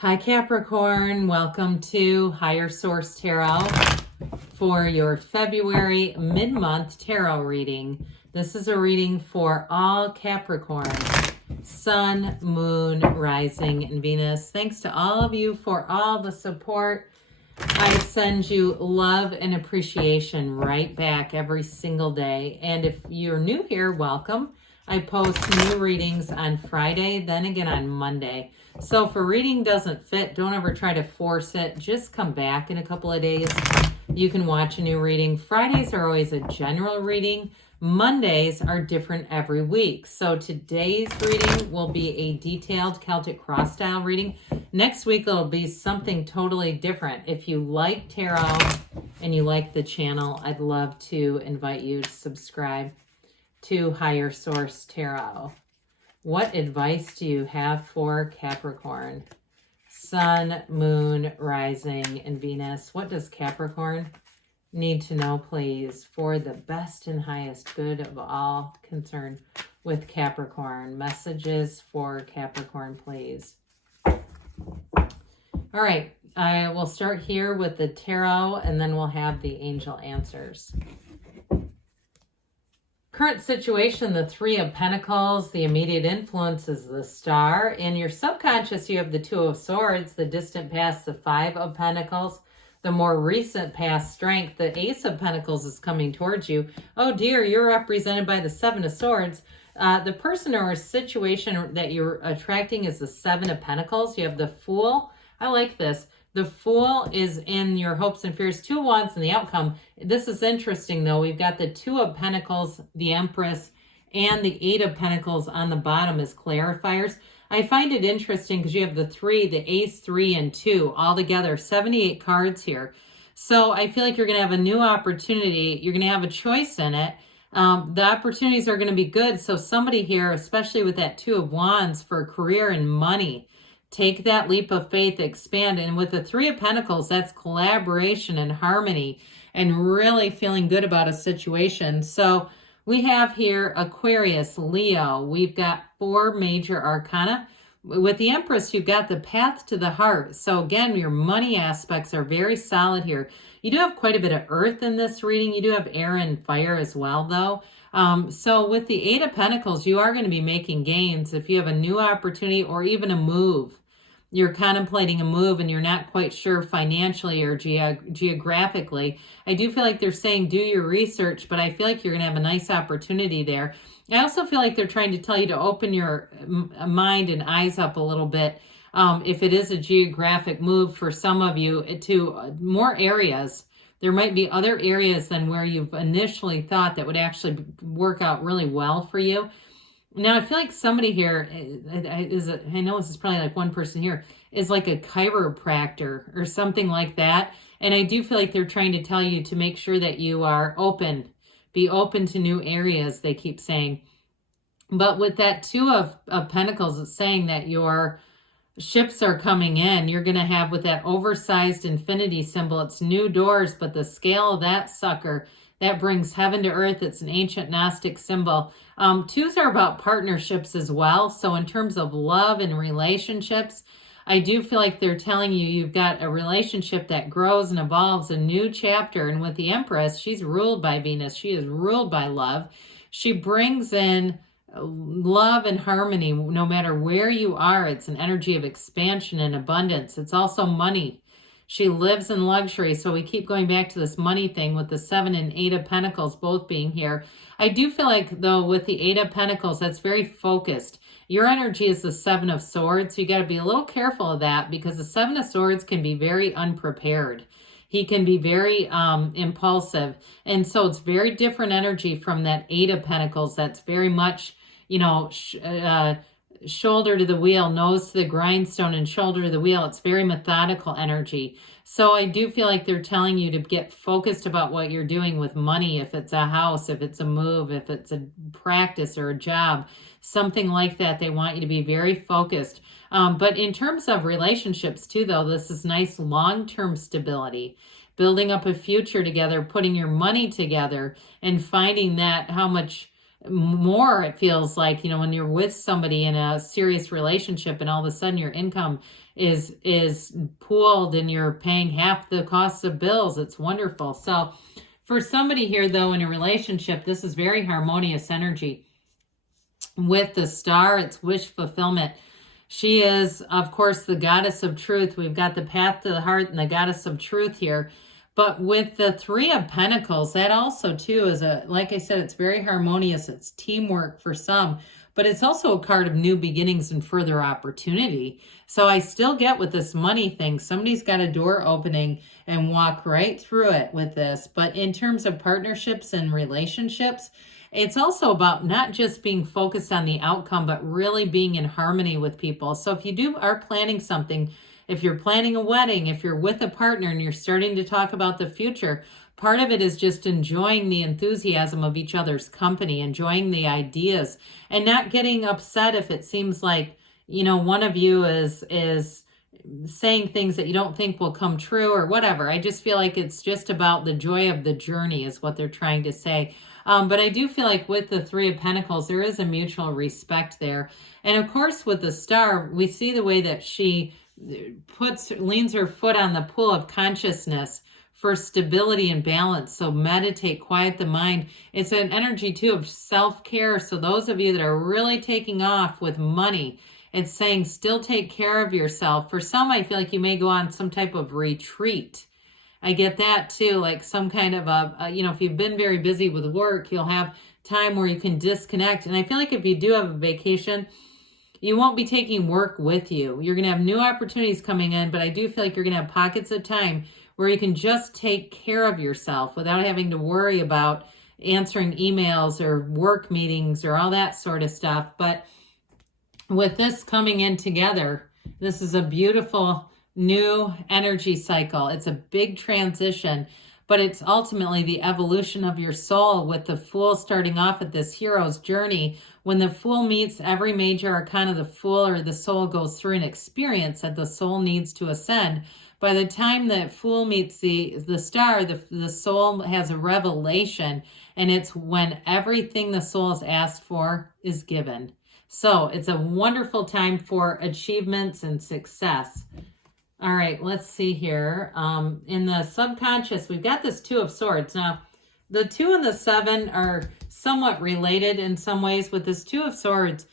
Hi Capricorn, welcome to Higher Source Tarot for your February mid-month tarot reading. This is a reading for all Capricorn, Sun, Moon, Rising, and Venus. Thanks to all of you for all the support. I send you love and appreciation right back every single day. And if you're new here, welcome. I post new readings on Friday, then again on Monday. So if a reading doesn't fit, don't ever try to force it. Just come back in a couple of days. You can watch a new reading. Fridays are always a general reading. Mondays are different every week. So today's reading will be a detailed Celtic cross style reading. Next week it'll be something totally different. If you like tarot and you like the channel, I'd love to invite you to subscribe to Higher Source Tarot. What advice do you have for Capricorn? Sun, Moon, Rising, and Venus. What does Capricorn need to know, please, for the best and highest good of all concerned with Capricorn? Messages for Capricorn, please. All right, I will start here with the tarot, and then we'll have the angel answers. Current situation, the Three of Pentacles. The immediate influence is the Star. In your subconscious, you have the Two of Swords, the distant past, the Five of Pentacles, the more recent past, Strength. The Ace of Pentacles is coming towards you. Oh dear, you're represented by the Seven of Swords. The person or situation that you're attracting is the Seven of Pentacles. You have the Fool. I like this. The Fool is in your hopes and fears, 2 wands in the outcome. This is interesting, though. We've got the Two of Pentacles, the Empress, and the Eight of Pentacles on the bottom as clarifiers. I find it interesting because you have the 3, the Ace, 3, and 2 all together, 78 cards here. So I feel like you're going to have a new opportunity. You're going to have a choice in it. The opportunities are going to be good. So somebody here, especially with that Two of Wands for career and money, take that leap of faith, expand. And with the Three of Pentacles, that's collaboration and harmony and really feeling good about a situation. So we have here Aquarius, Leo. We've got 4 major arcana. With the Empress, you've got the path to the heart. So again, your money aspects are very solid here. You do have quite a bit of earth in this reading. You do have air and fire as well, though. So with the Eight of Pentacles, you are going to be making gains. If you have a new opportunity or even a move, you're contemplating a move and you're not quite sure financially or geographically, I do feel like they're saying do your research, but I feel like you're going to have a nice opportunity there. I also feel like they're trying to tell you to open your mind and eyes up a little bit. If it is a geographic move for some of you to more areas, there might be other areas than where you've initially thought that would actually work out really well for you. Now, I feel like somebody here I know this is probably like one person here, is like a chiropractor or something like that. And I do feel like they're trying to tell you to make sure that you are open, be open to new areas, they keep saying. But with that Two of Pentacles, it's saying that your ships are coming in. You're going to have with that oversized infinity symbol, it's new doors, but the scale of that sucker, that brings heaven to earth. It's an ancient Gnostic symbol. 2s are about partnerships as well. So in terms of love and relationships, I do feel like they're telling you you've got a relationship that grows and evolves, a new chapter. And with the Empress, she's ruled by Venus. She is ruled by love. She brings in love and harmony no matter where you are. It's an energy of expansion and abundance. It's also money. She lives in luxury. So we keep going back to this money thing with the 7 and 8 of Pentacles both being here. I do feel like, though, with the 8 of Pentacles, that's very focused. Your energy is the 7 of Swords. So you got to be a little careful of that because the 7 of Swords can be very unprepared. He can be very impulsive. And so it's very different energy from that 8 of Pentacles. That's very much, shoulder to the wheel, nose to the grindstone, and shoulder to the wheel. It's very methodical energy. So I do feel like they're telling you to get focused about what you're doing with money. If it's a house, if it's a move, if it's a practice or a job, something like that, they want you to be very focused. But in terms of relationships too, though, this is nice long-term stability, building up a future together, putting your money together and finding that how much more, it feels like, when you're with somebody in a serious relationship and all of a sudden your income is pooled and you're paying half the costs of bills. It's wonderful. So for somebody here, though, in a relationship, this is very harmonious energy. With the star, it's wish fulfillment. She is, of course, the goddess of truth. We've got the path to the heart and the goddess of truth here. But with the Three of Pentacles, that also, too, is like I said, it's very harmonious. It's teamwork for some, but it's also a card of new beginnings and further opportunity. So I still get with this money thing, somebody's got a door opening and walk right through it with this. But in terms of partnerships and relationships, it's also about not just being focused on the outcome, but really being in harmony with people. So if you are planning something, if you're planning a wedding, if you're with a partner and you're starting to talk about the future, part of it is just enjoying the enthusiasm of each other's company, enjoying the ideas, and not getting upset if it seems like, one of you is saying things that you don't think will come true or whatever. I just feel like it's just about the joy of the journey is what they're trying to say. But I do feel like with the Three of Pentacles, there is a mutual respect there. And of course, with the star, we see the way that she leans her foot on the pool of consciousness for stability and balance. So meditate, quiet the mind. It's an energy too of self-care. So those of you that are really taking off with money, it's saying still take care of yourself. For some, I feel like you may go on some type of retreat. I get that too, like some kind of if you've been very busy with work, you'll have time where you can disconnect. And I feel like if you do have a vacation, you won't be taking work with you. You're going to have new opportunities coming in, but I do feel like you're going to have pockets of time where you can just take care of yourself without having to worry about answering emails or work meetings or all that sort of stuff. But with this coming in together, this is a beautiful new energy cycle. It's a big transition, but it's ultimately the evolution of your soul, with the Fool starting off at this hero's journey. When the Fool meets every major arcana, the Fool or the soul goes through an experience that the soul needs to ascend. By the time that Fool meets the star, the soul has a revelation, and it's when everything the soul has asked for is given. So it's a wonderful time for achievements and success. All right, let's see here. In the subconscious, we've got this Two of Swords. Now, the 2 and the 7 are somewhat related in some ways. With this Two of Swords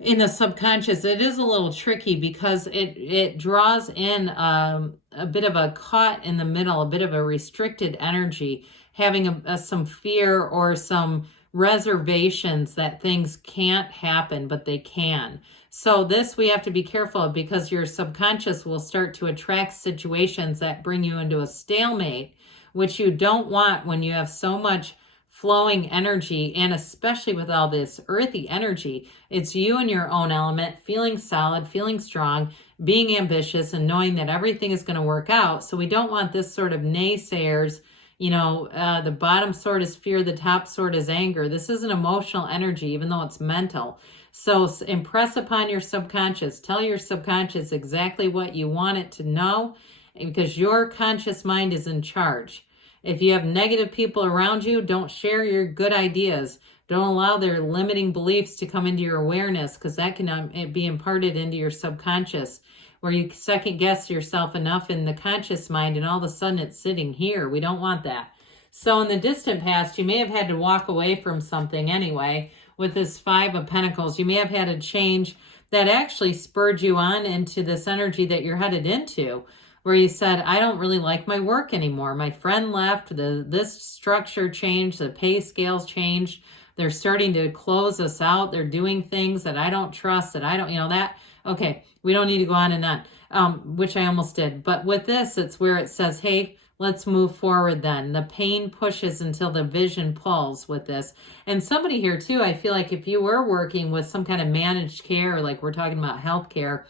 in the subconscious, it is a little tricky because it draws in a bit of a caught in the middle, a bit of a restricted energy, having some fear or some reservations that things can't happen, but they can. So this we have to be careful of, because your subconscious will start to attract situations that bring you into a stalemate, which you don't want when you have so much flowing energy, and especially with all this earthy energy. It's you in your own element, feeling solid, feeling strong, being ambitious, and knowing that everything is going to work out. So we don't want this sort of naysayers. The bottom sword is fear, the top sword is anger. This is an emotional energy, even though it's mental. So impress upon your subconscious. Tell your subconscious exactly what you want it to know, because your conscious mind is in charge. If you have negative people around you, don't share your good ideas. Don't allow their limiting beliefs to come into your awareness, because that can be imparted into your subconscious, where you second guess yourself enough in the conscious mind and all of a sudden it's sitting here. We don't want that. So in the distant past, you may have had to walk away from something anyway. With this 5 of Pentacles, you may have had a change that actually spurred you on into this energy that you're headed into, where you said, I don't really like my work anymore. My friend left, this structure changed, the pay scales changed. They're starting to close us out. They're doing things that I don't trust, that I don't, okay, we don't need to go on and on, which I almost did. But with this, it's where it says, hey, let's move forward then. The pain pushes until the vision pulls with this. And somebody here too, I feel like if you were working with some kind of managed care, like we're talking about healthcare,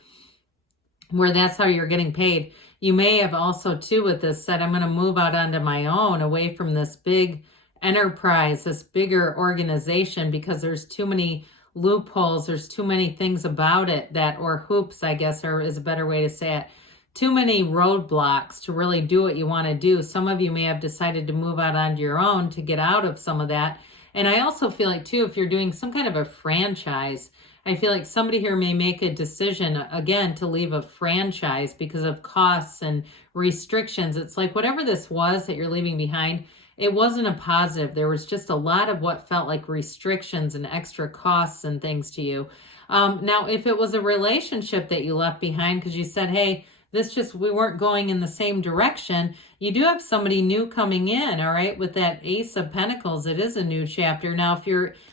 where that's how you're getting paid, you may have also too with this said, I'm going to move out onto my own, away from this big enterprise, this bigger organization, because there's too many loopholes. There's too many things about it or hoops, I guess, is a better way to say it. Too many roadblocks to really do what you want to do. Some of you may have decided to move out onto your own to get out of some of that. And I also feel like too, if you're doing some kind of a franchise, I feel like somebody here may make a decision again to leave a franchise because of costs and restrictions. It's like whatever this was that you're leaving behind, it wasn't a positive. There was just a lot of what felt like restrictions and extra costs and things to you. Now, if it was a relationship that you left behind because you said, hey, we weren't going in the same direction, you do have somebody new coming in, all right? With that Ace of Pentacles, it is a new chapter. Now,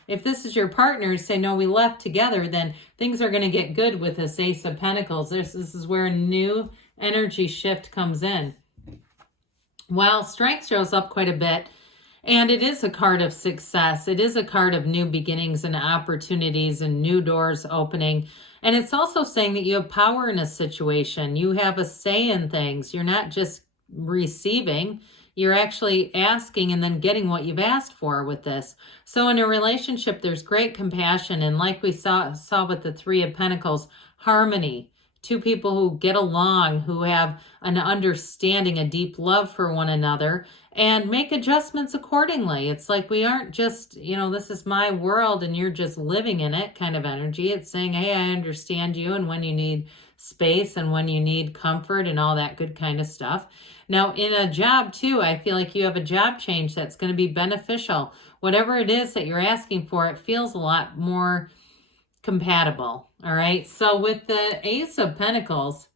if this is your partner, say, no, we left together, then things are going to get good with this Ace of Pentacles. This is where a new energy shift comes in. Well, strength shows up quite a bit, and it is a card of success. It is a card of new beginnings and opportunities and new doors opening. And it's also saying that you have power in a situation. You have a say in things. You're not just receiving. You're actually asking and then getting what you've asked for with this. So in a relationship, there's great compassion. And like we saw with the Three of Pentacles, harmony. Two people who get along, who have an understanding, a deep love for one another, and make adjustments accordingly. It's like we aren't just, this is my world and you're just living in it kind of energy. It's saying, hey, I understand you and when you need space and when you need comfort and all that good kind of stuff. Now, in a job too, I feel like you have a job change that's going to be beneficial. Whatever it is that you're asking for, it feels a lot more compatible. All right. So with the Ace of Pentacles,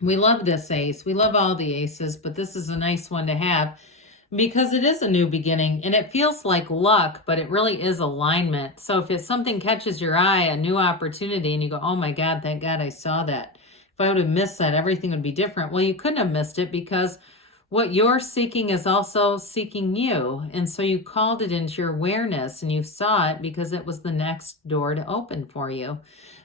we love this ace. We love all the aces, but this is a nice one to have because it is a new beginning and it feels like luck, but it really is alignment. So if it's something catches your eye, a new opportunity, and you go, oh my God, thank God I saw that. If I would have missed that, everything would be different. Well, you couldn't have missed it because what you're seeking is also seeking you. And so you called it into your awareness and you saw it because it was the next door to open for you.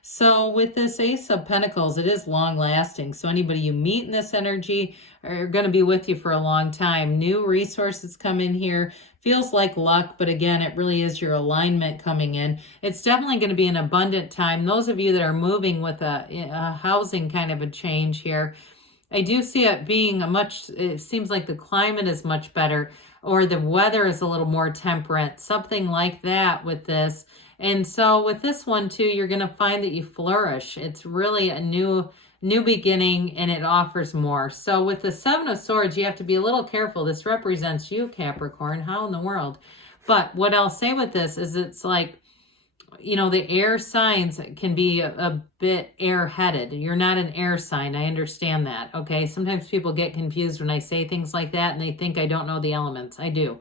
So with this Ace of Pentacles, it is long lasting. So anybody you meet in this energy are going to be with you for a long time. New resources come in here. Feels like luck, but again, it really is your alignment coming in. It's definitely going to be an abundant time. Those of you that are moving with a housing kind of a change here, I do see it being it seems like the climate is much better, or the weather is a little more temperate, something like that with this. And so with this one too, you're going to find that you flourish. It's really a new beginning and it offers more. So with the Seven of Swords, you have to be a little careful. This represents you, Capricorn. How in the world? But what I'll say with this is it's like, the air signs can be a bit air-headed. You're not an air sign. I understand that. Okay. Sometimes people get confused when I say things like that and they think I don't know the elements. I do.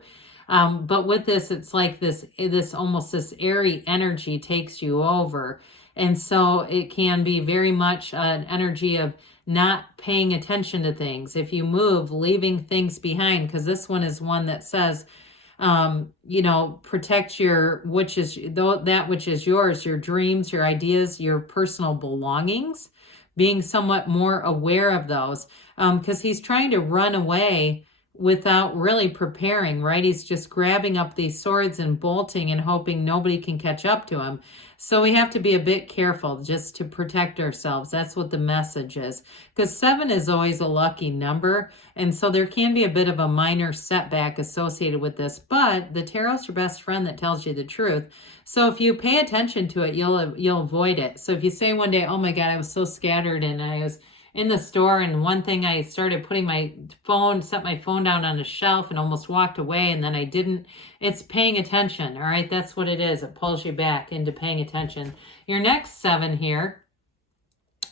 But with this, it's like this almost this airy energy takes you over. And so it can be very much an energy of not paying attention to things. If you move, leaving things behind, because this one is one that says, protect that which is yours, your dreams, your ideas, your personal belongings, being somewhat more aware of those, because he's trying to run away without really preparing, right? He's just grabbing up these swords and bolting and hoping nobody can catch up to him. So we have to be a bit careful just to protect ourselves. That's what the message is. Because 7 is always a lucky number. And so there can be a bit of a minor setback associated with this. But the tarot's your best friend that tells you the truth. So if you pay attention to it, you'll avoid it. So if you say one day, oh my God, I was so scattered and I was in the store, and one thing I started putting set my phone down on a shelf and almost walked away, and then I didn't. It's paying attention, all right? That's what it is. It pulls you back into paying attention. Your next 7 here,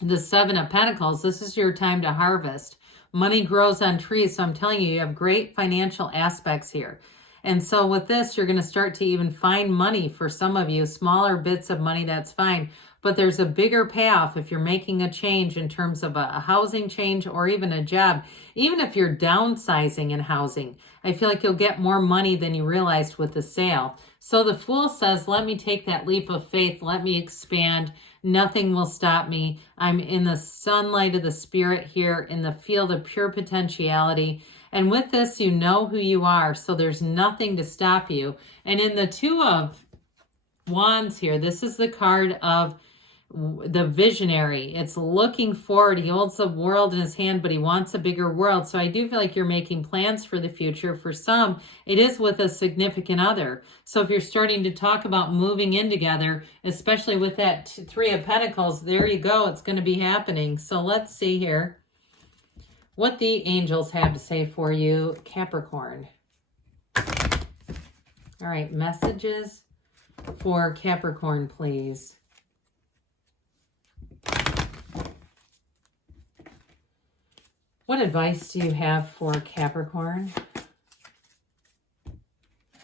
the 7 of Pentacles, this is your time to harvest. Money grows on trees, so I'm telling you, you have great financial aspects here. And so with this, you're going to start to even find money for some of you, smaller bits of money, that's fine. But there's a bigger payoff if you're making a change in terms of a housing change or even a job. Even if you're downsizing in housing, I feel like you'll get more money than you realized with the sale. So the Fool says, let me take that leap of faith. Let me expand. Nothing will stop me. I'm in the sunlight of the spirit here, in the field of pure potentiality. And with this, you know who you are. So there's nothing to stop you. And in the Two of Wands here, this is the card of the visionary. It's looking forward. He holds the world in his hand, but he wants a bigger world. So I do feel like you're making plans for the future. For some, it is with a significant other. So if you're starting to talk about moving in together, especially with that Three of Pentacles, there you go. It's going to be happening. So let's see here what the angels have to say for you, Capricorn. All right, messages for Capricorn, please. What advice do you have for Capricorn?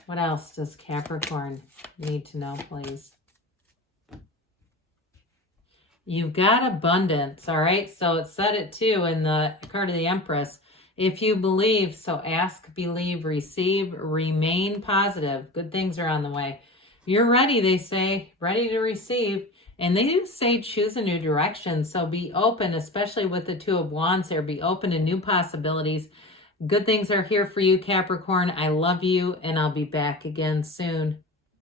What else does Capricorn need to know, please? You've got abundance, all right? So it said it too in the card of the Empress. If you believe, so ask, believe, receive, remain positive. Good things are on the way. You're ready, they say, ready to receive. And they do say choose a new direction. So be open, especially with the Two of Wands there. Be open to new possibilities. Good things are here for you, Capricorn. I love you, and I'll be back again soon.